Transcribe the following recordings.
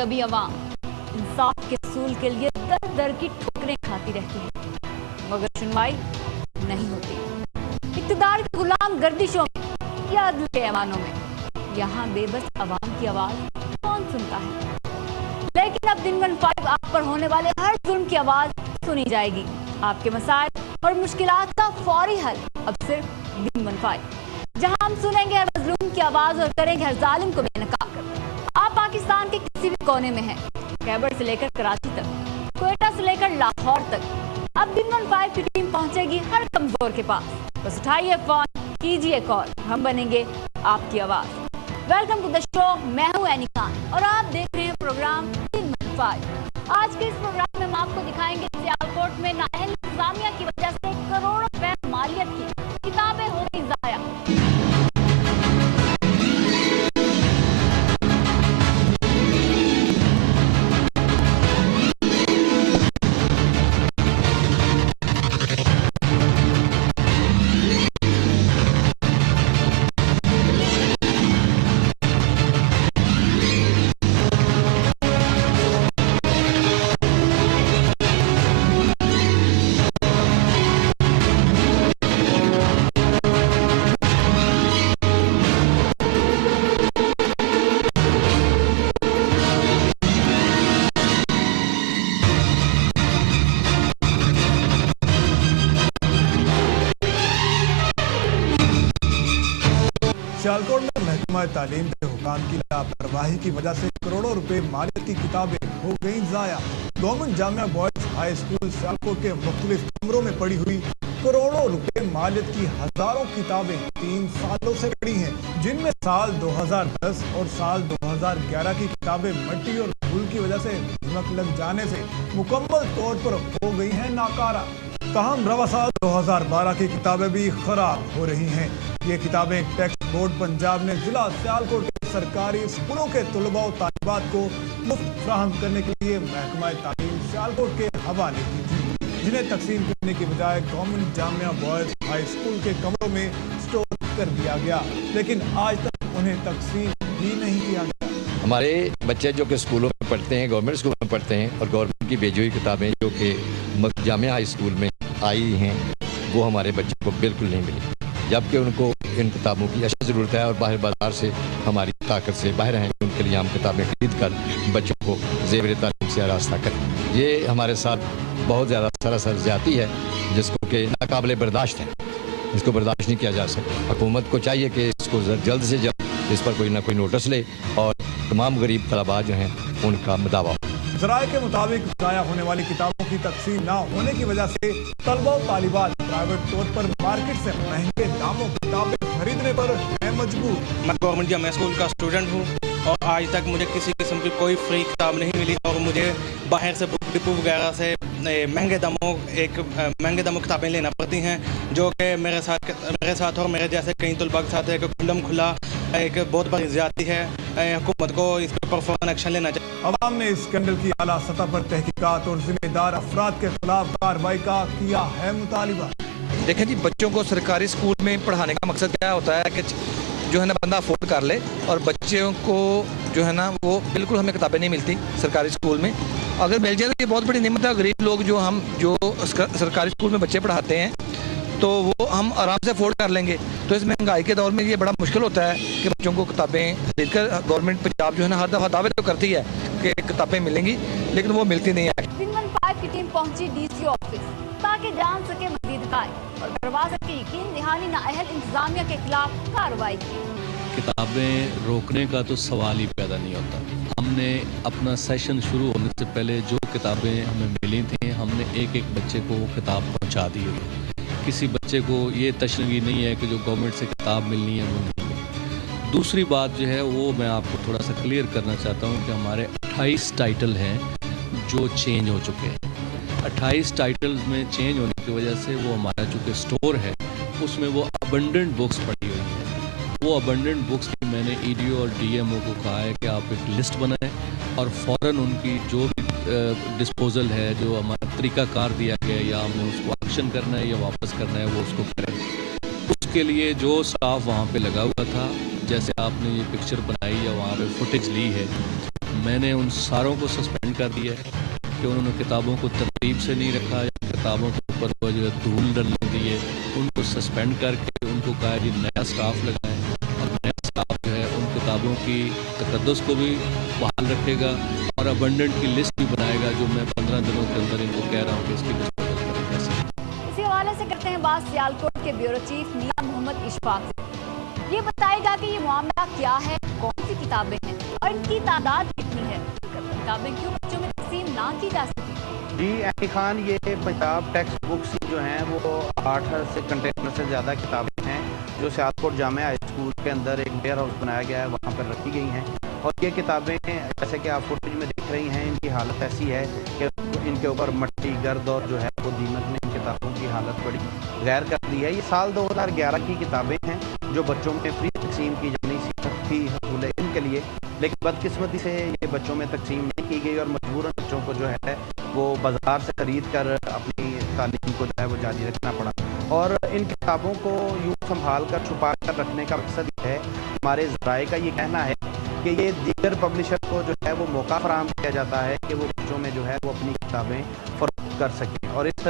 दबी आवाम इंसाफ के सूल के लिए दर दर की ठोकरें खाती रहती है, मगर सुनवाई नहीं होती। इक़्तिदार की गुलाम गर्दिशों में या अदल के ऐवानों में यहाँ बेबस आवाम की आवाज कौन सुनता है? लेकिन अब दिन 15 आप पर होने वाले हर जुल्म की आवाज सुनी जाएगी। आपके मसाइल और मुश्किलात का फौरी हल अब सिर्फ दिन 15, जहां हम सुनेंगे हर मजलूम की आवाज और करेंगे हर जालिम को बेनकाब। आप पाकिस्तान के किसी भी कोने में हैं, खैबर से लेकर कराची तक, क्वेटा से लेकर लाहौर तक, अब दिन 15 की टीम पहुंचेगी हर कमजोर के पास। बस उठाइए फोन, कीजिए कॉल, हम बनेंगे आपकी आवाज। वेलकम टू द शो, मैं हूं एनी खान और आप देख रहे हैं प्रोग्राम दिन 15। आज के इस प्रोग्राम में हम आपको दिखाएंगे सियालकोट में नाअहल इंतजामिया की वजह से करोड़ों रुपए मालियत की किताबें हो गई जाया। सियालकोट में महकमा तालीम के हुकाम की लापरवाही की वजह से करोड़ों रुपए मालियत की किताबें हो गई जाया। Government Jamia boys high school Sialkot के मुख्तलिफ कमरों में पड़ी हुई करोड़ों रुपए मालियत की हजारों किताबें 3 सालों से पड़ी हैं, जिनमें साल 2010 और साल 2011 की किताबें मिट्टी और धूल की वजह से नमक लग जाने से मुकम्मल तौर पर हो गई हैं नाकारा। ताहम रवा साल 2012 की किताबें भी खराब हो रही हैं। ये किताबें टेक्स्ट बोर्ड पंजाब ने जिला सियालकोट के सरकारी स्कूलों के तलबा और तालिबात को मुफ्त फराहम करने के लिए महकमा तालीम सियालकोट के हवाले की थी, जिन्हें तकसीम करने की बजाय government Jamia boys high school के कमरों में स्टोर कर दिया गया, लेकिन आज तक उन्हें तकसीम भी नहीं किया गया। हमारे बच्चे जो कि स्कूलों में पढ़ते हैं, गवर्नमेंट स्कूल में पढ़ते हैं, और गवर्नमेंट की भेजी हुई किताबें जो कि जामिया हाई स्कूल में आई हैं, वो हमारे बच्चों को बिल्कुल नहीं मिली, जबकि उनको इन किताबों की अशद ज़रूरत है और बाहर बाजार से हमारी ताकत से बाहर हैं। उनके लिए हम किताबें खरीद कर बच्चों को ज़ेवर तालीम से आरास्ता करें। ये हमारे साथ बहुत ज़्यादा सरासर ज़्यादती है, जिसको कि नाकाबिले बर्दाश्त है, इसको बर्दाश्त नहीं किया जा सकता। हुकूमत को चाहिए कि इसको जल्द से जल्द इस पर कोई ना कोई नोटिस ले और तमाम गरीब तलबा जो हैं उनका दावा। ज़राए के मुताबिक ज़ाया होने वाली किताबों की तकसीम ना होने की वजह से तलबा और तालिबात प्राइवेट तौर पर मार्केट से महंगे दामों किताबें खरीदने पर है मजबूर। मैं गवर्नमेंट जामिया स्कूल का स्टूडेंट हूँ और आज तक मुझे किसी किस्म की कोई फ्री किताब नहीं मिली और मुझे बाहर से बुक डिपो वगैरह से महंगे दामों किताबें लेना पड़ती हैं, जो कि मेरे साथ और मेरे जैसे कई तलबा के साथ एक खुल्लम खुला एक बहुत बड़ी ज़्यादती है। हुकूमत को इस पर फौरन एक्शन लेना चाहिए। अवाम ने इस स्कैंडल की आला सतह पर तहकीकात और जिम्मेदार अफराद के खिलाफ कार्रवाई का किया है मुतालिबा। देखें जी, बच्चों को सरकारी स्कूल में पढ़ाने का मकसद क्या होता है कि जो है ना बंदा अफोर्ड कर ले, और बच्चों को जो है ना वो बिल्कुल हमें किताबें नहीं मिलती सरकारी स्कूल में। अगर मिल जाए तो ये बहुत बड़ी नेमत है। गरीब लोग जो सरकारी स्कूल में बच्चे पढ़ाते हैं तो वो हम आराम से अफोर्ड कर लेंगे। तो इस महंगाई के दौर में ये बड़ा मुश्किल होता है कि बच्चों को किताबें खरीद कर, गवर्नमेंट पंजाब जो है ना हर दफ़ा दावे तो करती है कि किताबें मिलेंगी, लेकिन वो मिलती नहीं है। दिन 15 की टीम पहुंची डीसी ऑफिस ताकि जान सके मजीद हक़ाइक़ और करवा सके यकीन दहानी नाअहल इंतजामिया के खिलाफ कार्रवाई की। किताबें रोकने का तो सवाल ही पैदा नहीं होता। हमने अपना सेशन शुरू होने से पहले जो किताबें हमें मिली थी, हमने एक एक बच्चे को वो किताब पहुंचा दी है। किसी बच्चे को ये तशनगी नहीं है कि जो गवर्नमेंट से किताब मिलनी है वो नहीं मिली। दूसरी बात जो है वो मैं आपको थोड़ा सा क्लियर करना चाहता हूँ कि हमारे 28 टाइटल हैं जो चेंज हो चुके हैं। 28 टाइटल्स में चेंज होने की वजह से वो हमारा चूँकि स्टोर है उसमें वो अबंडेंट बुक्स पड़ी हुई हैं। वो अबंडेंट बुक्स की मैंने ईडीओ और डीएमओ को कहा है कि आप एक लिस्ट बनाएं और फ़ौरन उनकी जो भी डिस्पोजल है, जो हमारा तरीक़ाकार दिया गया है, या हमें उसको एक्शन करना है या वापस करना है, वो उसको करें। उसके लिए जो स्टाफ वहाँ पे लगा हुआ था, जैसे आपने ये पिक्चर बनाई या वहाँ पे फुटेज ली है, मैंने उन सारों को सस्पेंड कर दिया है कि उन्होंने किताबों को तरतीब से नहीं रखा या किताबों के ऊपर वो जो है धूल डलने दिए, उनको सस्पेंड करके उनको कहा कि नया स्टाफ लगाएं और नया स्टाफ जो है उन किताबों की तकद्दुस को भी बहाल रखेगा और अबंडेंट की लिस्ट भी बनाएगा, जो मैं 15 दिनों के अंदर इनको कह रहा हूँ कि इसकी लिस्ट बदल करें कैसे। इसी हवाले से करते हैं बात सियालकोट के ब्यूरो चीफ मियां मोहम्मद इशफाक से। ये बताएगा कि ये मामला क्या है, कौन सी किताबें हैं और इनकी तादाद कितनी है, किताबें क्यों बच्चों में तकसीम ना की जा सकी। जी अली खान, ये पंजाब टेक्स्ट बुक्स जो हैं वो 8 से कंटेनर से ज़्यादा किताबें हैं जो सियालकोट जामिया हाई स्कूल के अंदर एक वेयर हाउस बनाया गया है, वहाँ पर रखी गई हैं। और ये किताबें जैसे कि आप फुटेज में देख रही हैं, इनकी हालत ऐसी है कि इनके ऊपर मट्टी गर्द और जो है वो दीमक ने इन किताबों की हालत बड़ी गैर कर दी है। ये साल 2011 की किताबें हैं जो बच्चों में फ्री तकसीम की जानी थी हसूल इल्म के लिए, लेकिन बदकिस्मती से ये बच्चों में तकसीम नहीं की गई और मजबूरन बच्चों को जो है वो बाज़ार से ख़रीद कर अपनी तालीम को जो है वो जारी रखना पड़ा। और इन किताबों को यूँ संभाल कर छुपा कर रखने का मकसद है, हमारे ज़राए का ये कहना है कि ये दीगर पब्लिशर को जो है वो मौका फराहम किया जाता है कि वो बच्चों में जो है वो अपनी किताबें फ़रोख्त कर सकें। और इस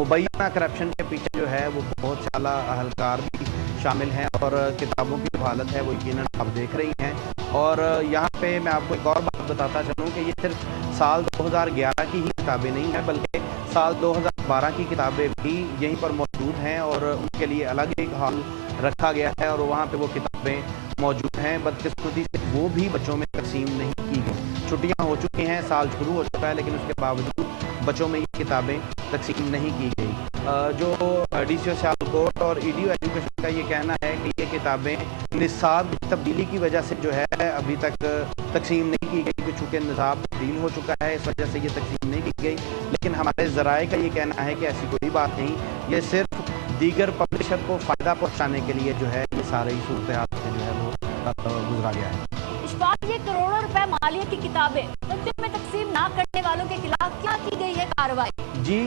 मुबैना करप्शन के पीछे जो है वो बहुत से आला अहलकार भी शामिल हैं और किताबों की जो हालत है वो यकीनन आप देख रही हैं। और यहाँ पे मैं आपको एक और बात बताता चलूँ कि ये सिर्फ साल 2011 की ही किताबें नहीं हैं, बल्कि साल 2012 की किताबें भी यहीं पर मौजूद हैं और उनके लिए अलग एक हाल रखा गया है और वहाँ पे वो किताबें मौजूद हैं। बदकिस्मती से वो भी बच्चों में तकसीम नहीं की गई। छुट्टियाँ हो चुकी हैं, साल शुरू हो चुका है, लेकिन उसके बावजूद बच्चों में ये किताबें तकसीम नहीं की गई। जो DCO सियालकोट और EDO एजुकेशन का ये कहना है कि ये किताबें निसाब की तब्दीली की वजह से जो है अभी तक तकसीम नहीं की गई, चूँकि निसाब तब्दील हो चुका है, इस वजह से ये तकसीम नहीं की गई। लेकिन हमारे ज़राए का ये कहना है कि ऐसी कोई बात नहीं, ये सिर्फ दीगर पब्लिशर को फ़ायदा पहुँचाने के लिए जो है ये सारे ही सूरत हाल से जो है वो गुजरा गया है। इशफाक, ये करोड़ों रुपए मालियत की किताबें बच्चों में तकसीम ना करने वालों के खिलाफ क्या की गई है कार्रवाई? जी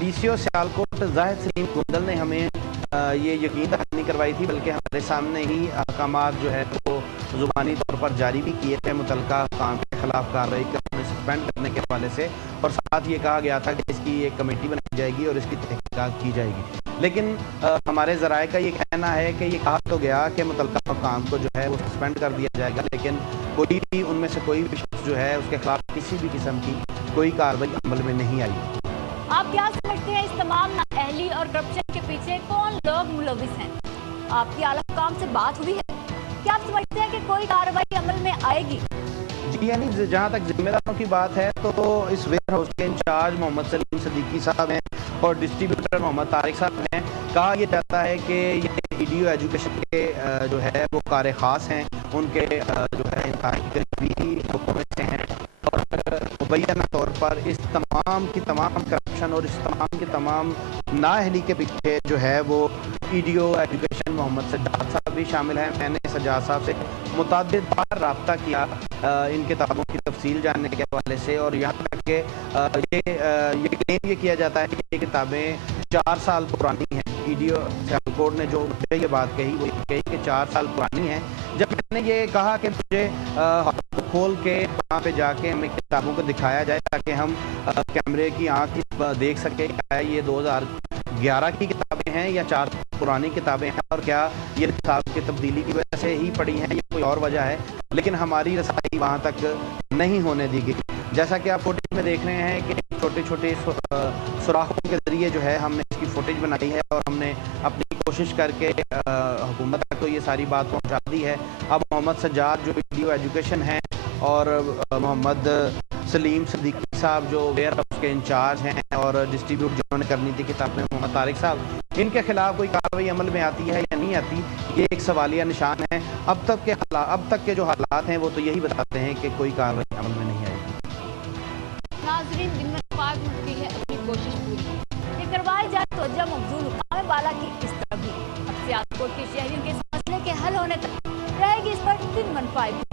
DCO सियालकोट जाहिद सलीम गुंदल ने हमें ये यकीन दहानी करवाई थी, बल्कि हमारे सामने ही अहकामात जो है वो ज़ुबानी तौर पर जारी भी किए थे मुतल्लिका काम के खिलाफ कार्रवाई करने सस्पेंड करने के हवाले से, और साथ ये कहा गया था कि इसकी एक कमेटी बनाई जाएगी और इसकी तहकीकात की जाएगी। लेकिन हमारे ज़राए का ये कहना है कि ये कहा तो गया कि मुतल्लिका काम को जो है वो सस्पेंड कर दिया जाएगा, लेकिन कोई भी उनमें से कोई भी शख्स जो है उसके खिलाफ किसी भी किस्म की कोई कार्रवाई अमल में नहीं आई। आप क्या समझते हैं इस तमाम नाअहली और करप्शन के पीछे कौन लोग मुलविस हैं? आपकी आला हुकाम से बात हुई है? क्या आप समझते हैं कि कोई कार्रवाई अमल में आएगी? जी यानी जहाँ तक जिम्मेदारों की बात है तो इस वेयर हाउस के इंचार्ज मोहम्मद सलीम सदीकी साहब हैं और डिस्ट्रीब्यूटर मोहम्मद तारिक साहब हैं। कहा यह जाता है कि ये EDO एजुकेशन के जो है वो कार ख़ास हैं, उनके जो है इंतहाई करीबी लोगों में से हैं और मुबैना तौर पर इस तमाम की तमाम करप्शन और इस तमाम की तमाम नाअहली के पीछे जो है वो EDO एजुकेशन मोहम्मद सज्जाद साहब भी शामिल हैं। मैंने सज्जाद साहब से मुतअद्दिद बार रब्ता किया इन किताबों की तफसील जानने के हवाले से, और यहाँ तक कि ये क्लेम ये किया जाता है कि ये किताबें 4 साल पुरानी हैं। EDO सियालकोट ने जो मुझे ये बात कही वो कही कि 4 साल पुरानी है। जब मैंने ये कहा कि मुझे खोल के वहाँ पे जाके हमें किताबों को दिखाया जाए ताकि हम कैमरे की आँख देख सके क्या ये 2011 की किताबें हैं या 4 पुरानी किताबें हैं और क्या ये निसाब की तब्दीली की वजह से ही पड़ी हैं या कोई और वजह है, लेकिन हमारी रसाई वहाँ तक नहीं होने दी गई। जैसा कि आप फुटेज में देख रहे हैं कि छोटे छोटे सुराखों के ज़रिए जो है हमने इसकी फुटेज बनाई है और हमने अपनी कोशिश करके हुकूमत तक तो ये सारी बात पहुँचा दी है। अब मोहम्मद सज्जाद जो EDO एजुकेशन हैं और मोहम्मद सलीम सदीकी साहब जो वेयर हाउस के इंचार्ज हैं और डिस्ट्रीब्यूट जिन्होंने करनी थी किताबें मोहम्मद तारिक साहब, इनके खिलाफ कोई कार्रवाई अमल में आती है या नहीं आती, ये एक सवालिया निशान है। अब तक के जो हालात हैं वो तो यही बताते हैं कि कोई कार्रवाई अमल में नहीं आएगी। नाज़रीन, दिन में 5 मिनट की है अपनी कोशिश पूरी, ये करवाई जाए तो जब मौजूद हुकाम वाला की इस तरह भी अब सियालकोट के शहरियों के इस मसले के हल होने तक रहेगी इस पर 315